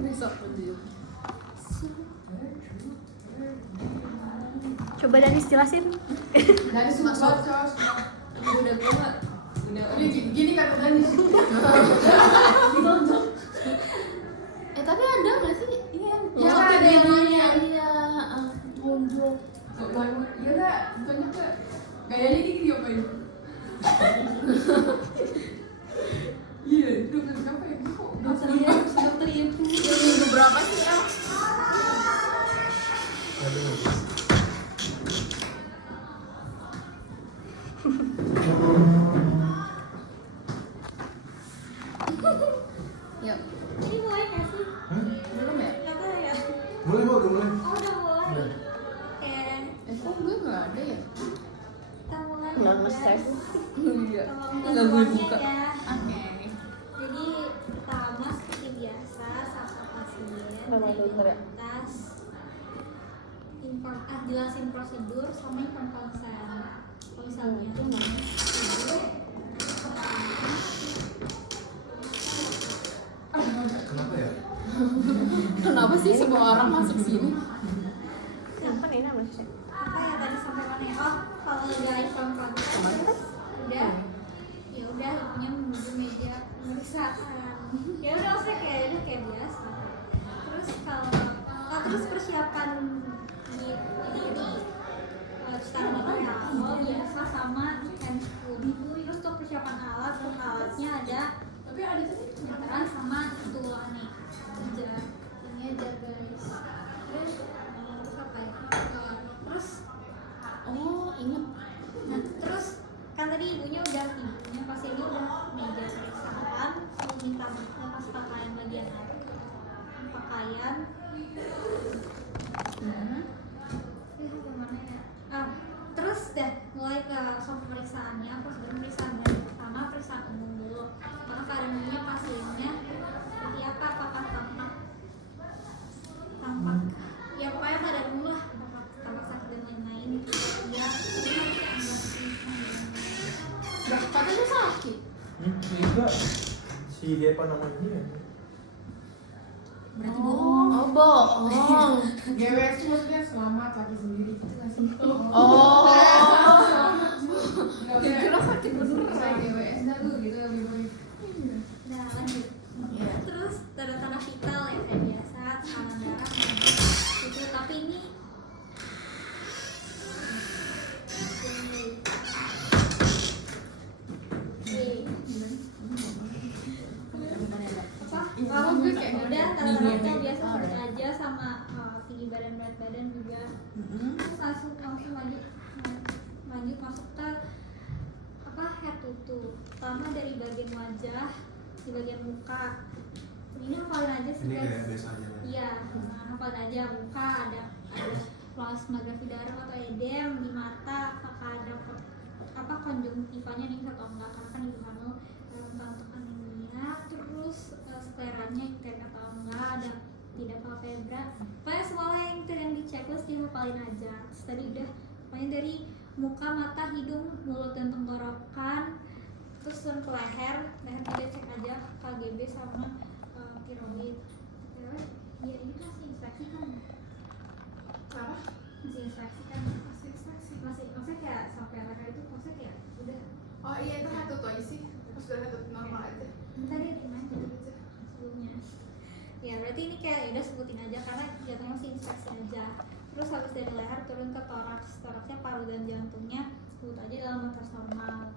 Besok aja. Coba Danis jelasin. Dari masuk. Udah tua. Udah gini kata Danis. Ditonton. Tapi ada nggak sih? Iya. Ya ada yang nanya. Iya. Tonjok. Iya nggak? Tonjok nggak? Gayanya gini diapain? Iya, dokter apa ya? Dokter itu. Minggu berapa sih ya? Yuk. Ini mulai nggak sih? Belum ya? Nggak tahu ya. Mulai kok, udah mulai. Oh udah mulai. Oke, Kok gue nggak ada ya? kita mulai. Non-master. Iya. Kalau Nggak gue semuanya buka. ya. Oke. Jadi pertama seperti biasa sapa pasien. Memang dokter ya? Tas. Jelasin prosedur sama inform konsen. Kalau misalnya Kenapa ya? Kenapa sih semua orang masuk sini? Kenapa nih nama sih? apa ya tadi sampai mana ya? Oh, kalau udah inform konsen udah ya udah ibunya menuju meja pemeriksaan. Ya udah maksudnya kayak biasa. Terus terus persiapan diri standar awal biasa sama handphone. Terus untuk persiapan alatnya ada Tapi ada sih. meteran sama tool nih aja ini aja guys. Terus apa ya? Terus Inget. nah terus kan tadi ibunya pasiennya udah meja pemeriksaan, mau minta lepas pakaian bagian pakaian. Gimana ya? Terus deh mulai ke soal pemeriksaannya. Prosedur pemeriksaan dari pertama pemeriksaan umum dulu. Karena keadaan umumnya pasiennya seperti apa? Apakah tampak ya pokoknya keadaan umum lah, tampak sakit dan lain-lain. Ya Katanya sakit. Enggak. Si dia apa namanya? Berarti bohong. Oh, bohong. GWS itu maksudnya selamat lagi sendiri gitu nggak sih? Oh. Nggak Kira sakit beneran. saya GWS dah lu gitu lebih baik. Nah lanjut. Iya. Terus tanda-tanda vital ya kayak biasa, tekanan darah gitu. Tapi ini kalau gue kayak udah tanda-tanda vital biasa sebut aja sama tinggi badan, berat badan juga. Terus langsung lanjut masuk ke head to toe. Pertama dari bagian wajah, di bagian muka. Ini hafalin aja sih Ini guys. kayak biasa aja. Iya, hafalin aja muka, ada plasmagrafi darah atau edem di mata, apakah ada konjungtivanya nih atau enggak, karena kan ibu hamil untuk anemia. Terus skleranya icteric atau enggak, ada tidak palpebra. Pokoknya semua yang di checklist dihafalin aja. Terus tadi udah pokoknya dari muka, mata, hidung, mulut dan tenggorokan. Terus turun ke leher juga cek aja KGB sama tiroid. Iya ini masih inspeksi kan? Apa? Masih inspeksi kan? Maksudnya kayak sampai leher itu maksudnya kayak udah. Oh iya itu satu tuh aja sih. Terus udah satu normal aja. Tadi di mana sebelumnya? Ya berarti ini kayak udah sebutin aja karena jatuhnya masih inspeksi aja. Terus habis dari leher turun ke toraks. Toraksnya paru dan jantungnya sebut aja dalam batas normal.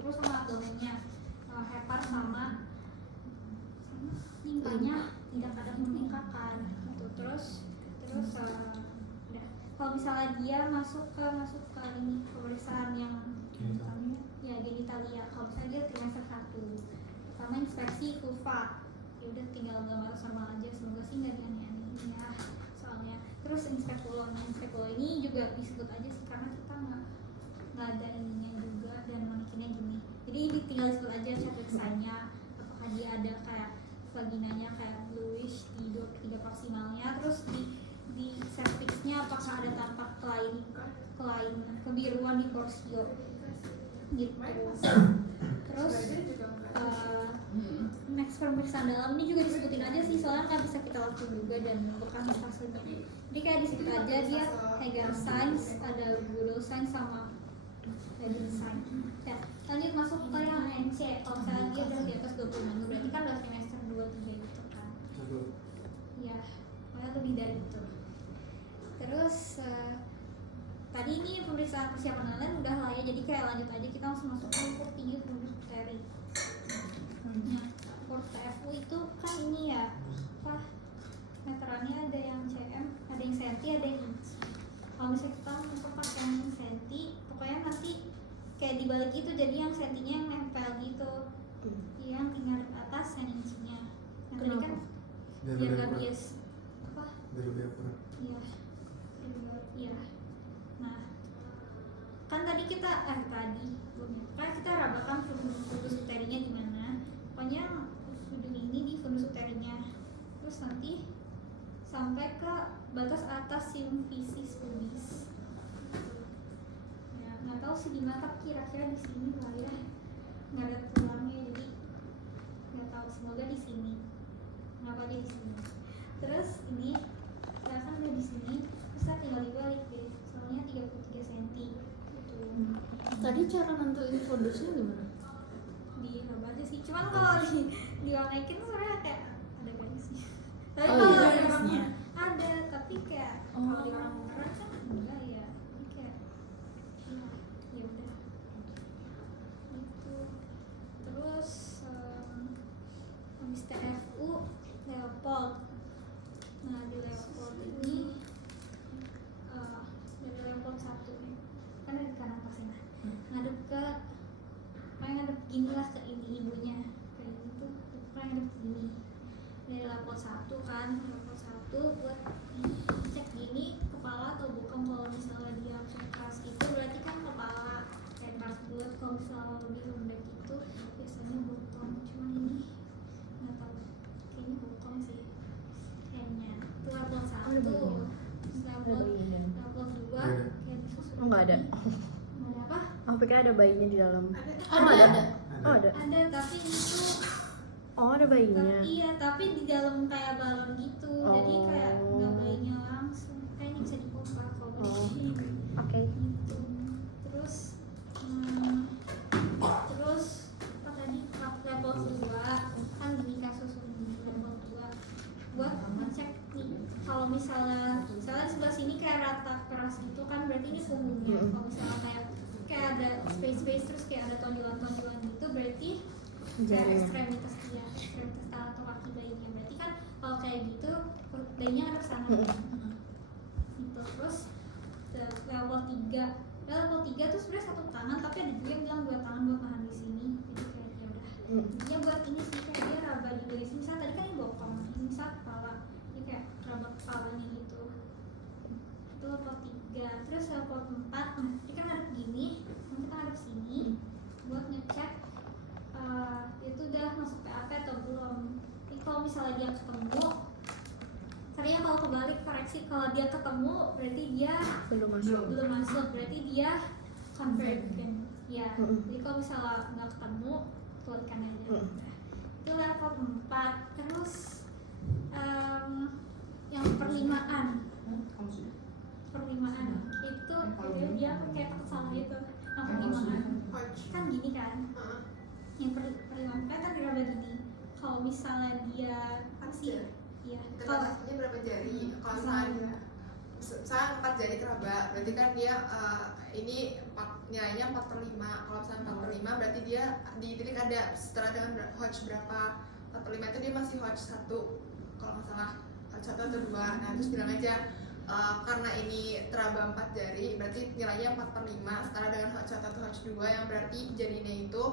Terus sama abdomennya, hepar sama limpahnya tidak ada peningkatan gitu. Terus udah. Kalau misalnya dia masuk ke ini pemeriksaan yang genitalia. Kalau misalnya dia trimester 1 pertama inspeksi vulva, ya udah tinggal gambar normal aja, semoga sih nggak dianeh-anehin ya soalnya. Terus inspekulo ini juga disebut aja sih karena kita nggak ada ininya juga dan manikinnya gini, jadi tinggal disebut aja ceklisannya apakah dia ada kayak vaginanya kayak bluish di 2/3 proksimalnya. Terus di cervixnya apakah ada tampak kebiruan di porsio gitu. Terus next pemeriksaan dalam ini juga disebutin aja sih, soalnya nggak bisa kita lakuin juga dan bukan hasilnya. Jadi kayak disebut aja dia Hager Science, ada Google Science sama Wedding Science. Ya, lanjut masuk ke yang NC. Kalau misalnya dia udah di atas 20 minggu berarti kan udah semester 2-3 gitu kan. Iya, malah lebih dari itu. Terus tadi ini pemeriksaan persiapan lain udah lah ya, jadi kayak lanjut aja kita langsung masuk ke kur 3 Puri. Nah, kur TFU itu kan ini ya, apa meterannya ada yang cm, ada yang senti, ada yang inch. Kalau misalnya kita mau pakai yang senti, pokoknya nanti kayak dibalik itu, jadi yang sentinya yang nempel gitu, yang tinggal di atas yang inchnya. Nah tadi kan biar gak bias apa? Biar lebih akurat. Iya. Nah, kan tadi kita kan kita rabakan fundus uterinya di mana. Pokoknya ujung ini di fundus uterinya. Terus nanti sampai ke batas atas simfisis pubis. Ya, nggak tahu sih di mana, tapi kira-kira di sini lah ya. Nggak ada tulangnya, jadi nggak tahu. Semoga di sini. Kenapa dia di sini? Terus ini kan udah di sini. Terus tinggal dibalik deh. Soalnya 33 cm. Gitu. Tadi cara nentuin fundusnya gimana? Di apa aja sih? Cuman kalau diwarnain sebenarnya kayak ada garisnya. Tapi Oh, kalau iya, ada garisnya. ada, tapi kayak kalau di orang beneran kan enggak ya. Ini kayak ya udah. Gitu. Terus habis TFU Leopold. Nah, di Leopold ini dari Leopold 1 nih. Kan ada di kanan pasnya. Ngadep ke ngadep gini lah ke ini ibunya. Kayak gitu. Ngadep gini. Dari Leopold 1 kan, Leopold 1 buat cek gini kepala atau bukan. Kalau misalnya dia keras itu berarti kan kepala kayak keras bulat. Kalau misalnya lebih lembek itu biasanya bokong. Cuman ini nggak tahu, kayaknya bokong sih kayaknya. Itu Leopold 1. Leopold 2 kayak Oh, nggak ada. Nggak ada apa? Aku pikir ada bayinya di dalam. Ada. Oh, ada. Ada, tapi itu Oh, ada bayinya. iya, tapi di dalam kayak balon gitu. Jadi kayak nggak bayinya langsung. Kayaknya bisa dipompa kalau Oh. di sini. Oke. Gitu. Terus apa tadi? Level 2 kan gini kasus level 2 buat ngecek nih. Kalau misalnya di sebelah sini kayak rata keras gitu kan, berarti ini punggungnya. Kalau misalnya kayak ada space terus kayak ada tonjolan gitu, berarti kayak ekstremitas tangan atau kaki bayinya. Berarti kan kalau kayak gitu bayinya ada sana. Gitu. Terus level 3 tuh sebenarnya satu tangan, tapi ada juga yang bilang 2 tangan buat nahan di sini. Jadi kayak ya udah. Intinya buat ini sih kayak dia raba di dari sini. Misalnya tadi kan ini bokong, ini misalnya kepala, ini kayak raba kepalanya gitu. Itu level 3. Terus level 4, ini kan ada begini, nanti kita ada sini buat ngecek itu udah masuk PAP atau belum. Jadi kalau misalnya dia ketemu, caranya kalau kebalik koreksi, kalau dia ketemu berarti dia Belum masuk. belum masuk, berarti dia convert kan ya. Jadi kalau misalnya nggak ketemu, keluarkan aja. Itu level 4. Terus yang perlimaan itu dia pakai salah itu. Yang perlimaan kan gini kan, yang perlimaan kan diraba gini. Kalau misalnya dia masih ya kalau Ketebasannya berapa jari? Kalau misalnya saya 4 jari keraba, berarti kan dia ini nilainya 4/5. Kalau misalnya 4/5 berarti dia di titik ada setelah dengan Hodge berapa. 4/5 itu dia masih Hodge 1 kalau nggak salah, Hodge 1 atau 2. Nah terus bilang aja karena ini teraba 4 jari berarti nilainya 4/5 setara dengan Hodge 1 atau Hodge 2, yang berarti jarinya itu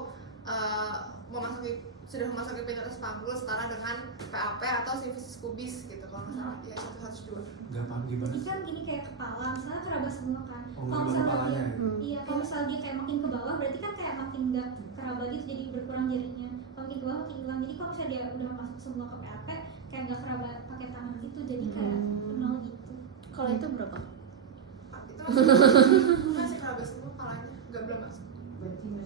sudah memasuki pintu panggul setara dengan PAP atau simfisis pubis gitu kalau nggak salah ya 1 Hodge 2. Gampang gimana? ini kan gini kayak kepala, misalnya keraba semua kan. Oh, Kalau ngeraba misalnya kepalanya. iya, kalau misalnya dia kayak makin ke bawah berarti kan kayak makin nggak keraba gitu, jadi berkurang jarinya. Kalau makin ke bawah makin hilang. Jadi kalau misalnya dia udah masuk semua ke PAP kayak nggak keraba pakai tangan gitu, jadi kayak nol gitu. Kalau itu berapa? Itu masih keraba semua kepalanya, nggak belum masuk. Masih.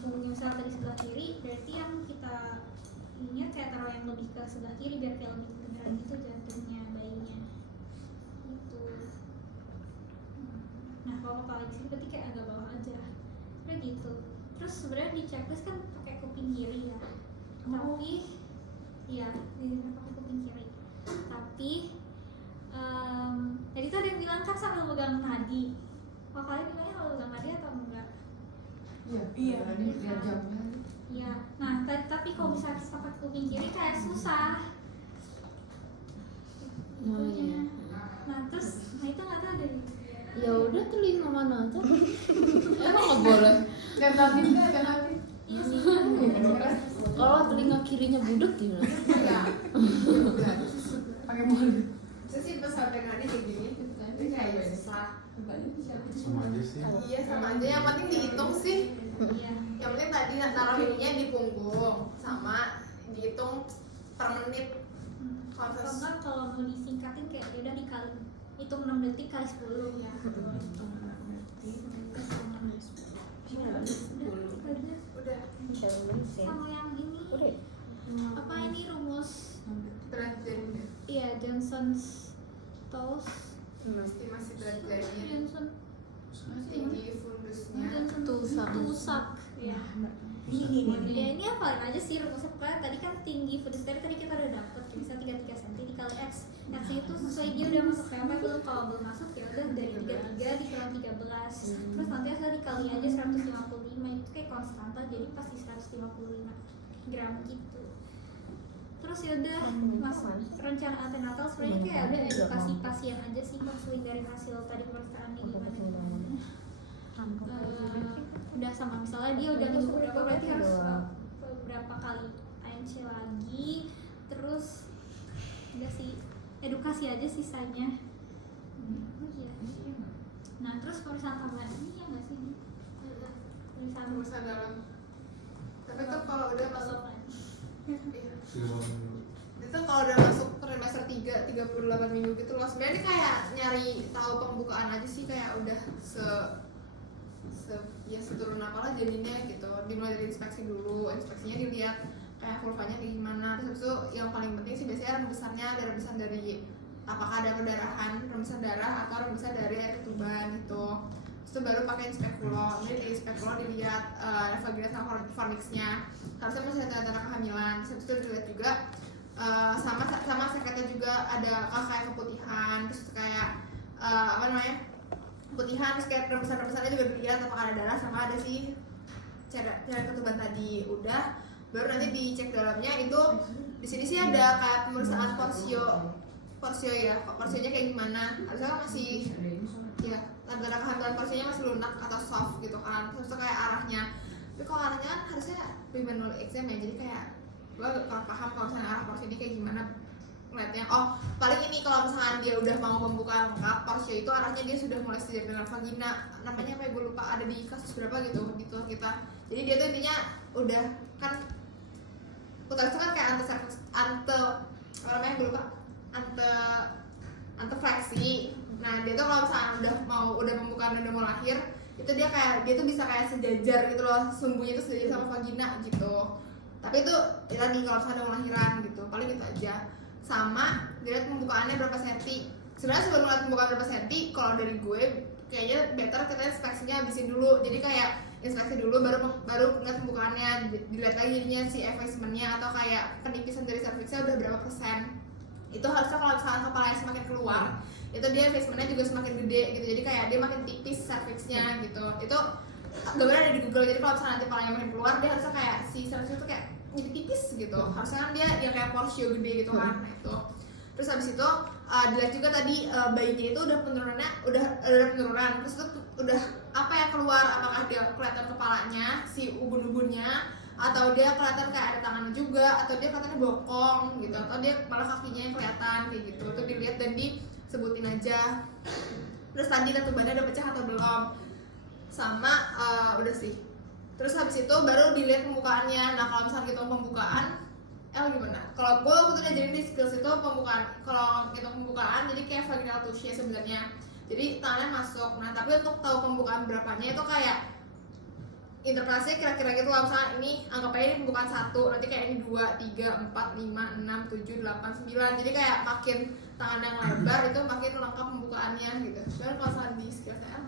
punggung misalnya tadi sebelah kiri, berarti yang kita ingat kayak taruh yang lebih ke sebelah kiri biar kayak lebih kedengeran gitu jantungnya bayinya gitu. Nah kalau kepala di sini berarti kayak agak bawah aja kayak gitu. Terus sebenarnya di checklist kan pakai kuping kiri ya, tapi ya ini pakai kuping kiri, tapi tadi tuh ada yang bilang kan sambil pegang nadi. Kalau kalian bilangnya kalau pegang nadi atau enggak? Iya. Lihat jamnya. Iya. Nah, tapi kalau misalnya kita pakai kuping kiri kayak susah. Itunya. Nah, terus itu nggak tahu deh. Ya udah telinga mana aja. Emang nggak boleh. Dan nanti. Iya sih. Kalau telinga kirinya budek gimana? Ya udah Pakai mulut. terus sih pas sampai nadi kayak gini tapi kayak susah. Sama aja sih. Iya sama aja, yang penting dihitung sih. Iya. Yang penting tadi naruh ininya di punggung sama dihitung per menit. Kalau enggak kalau mau disingkatin kayak udah dikali hitung 6 detik kali 10 ya. Udah Sama yang ini. Udah. Apa ini rumus? berat jadinya, Iya, Johnson's Toes. estimasi berat jadinya, Johnson tinggi fundusnya. Tusak. Iya. Ya ini hafalin aja sih rumusnya. Pokoknya tadi kan tinggi fundus tadi kita udah dapet bisa 33 cm dikali x. X itu sesuai dia udah masuk PMP belum, kalau belum masuk ya udah dari 33 dikurang 13. Terus nanti asal dikali aja 155 itu kayak konstanta jadi pasti 155 gram gitu. Terus ya udah masuk rencana antenatal sebenarnya kayak udah edukasi pasien aja sih, konseling dari hasil tadi pemeriksaannya gimana. Udah sama misalnya dia udah minggu berapa berarti harus berapa kali ANC lagi, terus udah sih edukasi aja sisanya. Nah terus pemeriksaan tambahan ini ya nggak sih? Pemeriksaan dalam. Tapi tuh kalau udah masuk, iya. Itu kalau udah masuk trimester 3, 38 minggu gitu loh. Sebenarnya ini kayak nyari tahu pembukaan aja sih, kayak udah ya seturun apalah janinnya gitu. Dimulai dari inspeksi dulu, inspeksinya dilihat kayak vulvanya kayak gimana. Terus habis itu yang paling penting sih biasanya rembesannya ada rembesan dari apakah ada perdarahan, rembesan darah atau rembesan dari air ketuban gitu. Terus itu baru pakai inspekulo. Ini di inspekulo dilihat vagina sama fornixnya. Harusnya masih ada tanda-tanda kehamilan. Terus habis itu dilihat juga sama sekretnya juga ada kayak keputihan, terus kayak apa namanya? Keputihan, terus kayak rembesan-rembesannya juga dilihat apakah ada darah sama ada sih cairan ketuban tadi. Udah baru nanti dicek dalamnya. Itu di sini sih ada kayak pemeriksaan porsio ya, porsionya kayak gimana. Harusnya kan masih ya tanda kehamilan porsionya masih lunak atau soft gitu kan. Terus itu kayak arahnya, tapi kalau arahnya kan harusnya manual exam ya, jadi kayak gue kurang paham kalau misalnya arah porsio ini kayak gimana ngeliatnya. Oh paling ini kalau misalnya dia udah mau pembukaan lengkap porsio itu arahnya dia sudah mulai sejajar dengan vagina, namanya apa ya gue lupa, ada di kasus berapa gitu kita. Jadi dia tuh intinya udah kan uterus kan kayak apa namanya gue lupa, antefleksi. Nah dia tuh kalau misalnya udah pembukaan udah mau lahir itu dia tuh bisa kayak sejajar gitu loh, sumbunya tuh sejajar sama vagina gitu. Tapi itu ya tadi kalau misalnya ada lahiran gitu paling gitu aja. Sama dilihat pembukaannya berapa senti. Sebenarnya sebelum ngeliat pembukaan berapa senti, kalau dari gue kayaknya better kita inspeksinya habisin dulu. Jadi kayak inspeksi dulu baru ngeliat pembukaannya, dilihat lagi jadinya si effacementnya atau kayak penipisan dari cervixnya udah berapa persen. Itu harusnya kalau misalnya kepalanya semakin keluar itu dia effacementnya juga semakin gede gitu, jadi kayak dia makin tipis cervixnya gitu. Itu gambarnya ada di Google, jadi kalau misalnya nanti kepalanya makin keluar dia harusnya kayak si cervixnya tuh kayak jadi tipis gitu. Harusnya kan dia yang kayak porsio gede gitu kan. Nah itu terus habis itu dilihat juga tadi bayinya itu udah penurunannya udah penurunan. Terus itu udah apa yang keluar, apakah dia kelihatan kepalanya si ubun-ubunnya atau dia kelihatan kayak ada tangannya juga, atau dia kelihatannya bokong gitu, atau dia malah kakinya yang kelihatan kayak gitu. Itu dilihat dan disebutin aja. Terus tadi ketubannya udah pecah atau belum, sama udah sih. Terus habis itu baru dilihat pembukaannya. Nah kalau misalnya kita pembukaan gimana? Kalau gue waktu itu diajarin di skills itu pembukaan, kalau kita pembukaan jadi kayak vaginal touch ya sebenarnya. Jadi tangannya masuk. Nah tapi untuk tahu pembukaan berapanya itu kayak interpretasinya kira-kira gitu lah, misalnya ini anggap aja ini pembukaan 1, nanti kayak ini 2, 3, 4, 5, 6, 7, 8, 9, jadi kayak makin tangan yang lebar itu makin lengkap pembukaannya gitu. Dan kalau misalnya di skill saya,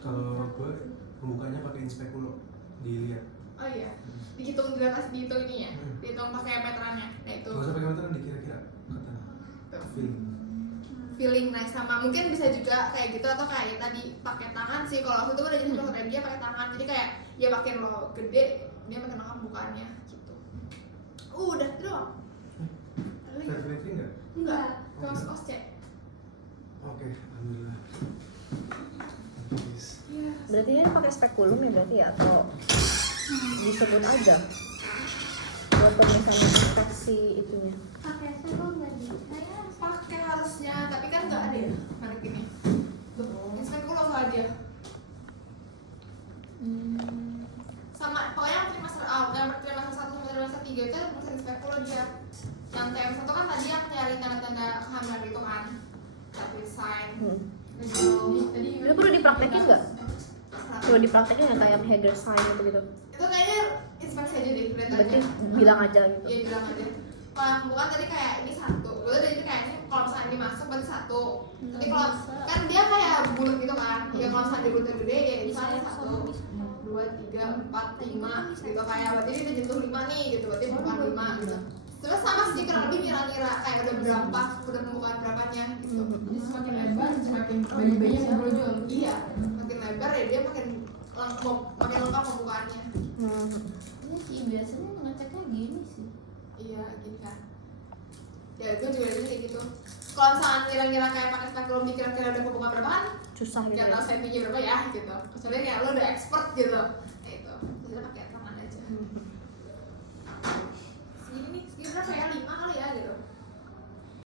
Kalau gue pembukanya pakai inspekulo dilihat. oh iya, dihitung di atas, dihitung ini ya, dihitung pakai meterannya, nah itu Gak usah pakai meteran, dikira-kira kata feeling. feeling nice. Sama mungkin bisa juga kayak gitu atau kayak tadi pakai tangan sih. Kalau aku tuh udah jadi dokter dia pakai tangan, jadi kayak ya makin lo gede dia makin lengkap pembukaannya gitu. Udah itu doang. Fertility nggak? Enggak, terus cek. Oke, alhamdulillah. Yes. Iya. Berarti dia pakai spekulum ya berarti ya, atau disebut aja buat pemeriksaan infeksi itunya. pakai spekulum nggak di saya Pakai harusnya, tapi kan nggak ada ya merek ini. Tuh, inspekulo nggak ada. Sama pokoknya trimester yang trimester 1 sampai trimester 3 itu ada inspekulo dia. Yang TM1 kan tadi yang nyari tanda-tanda kehamilan itu kan, rapid sign. Itu perlu dipraktekin nggak? Perlu dipraktekin nggak kayak Hager sign gitu gitu? Itu kayaknya inspeksi aja deh Berarti kelihatannya. bilang aja gitu. Iya bilang aja. Kalau yang bukan tadi kayak ini 1, gue tadi itu kayaknya kalau misalnya ini masuk berarti 1. Tapi kalau kan dia kayak bulat gitu kan, ya kalau misalnya dia bulat gede ya misalnya 1, 2, 3, 4, 5 gitu kayak berarti ini udah jentuh 5 nih gitu, berarti bukan 5 gitu. Terus sama sih kurang lebih ngira-ngira kayak udah berapa, udah pembukaan berapanya gitu. Jadi semakin lebar semakin bayi-bayinya menonjol. Iya, makin lebar ya dia makin lengkap pembukaannya. Iya sih, biasanya ngeceknya gini sih. Iya, gitu kan. Ya gue juga kayak gitu. Kalau misalnya kira-kira kayak pakai spekulum kira-kira udah pembuka berapa kan? Susah gitu Gak ya. tau sentinya berapa ya gitu. Kecuali kayak lo udah expert gitu. Kayak itu. Terus udah pakai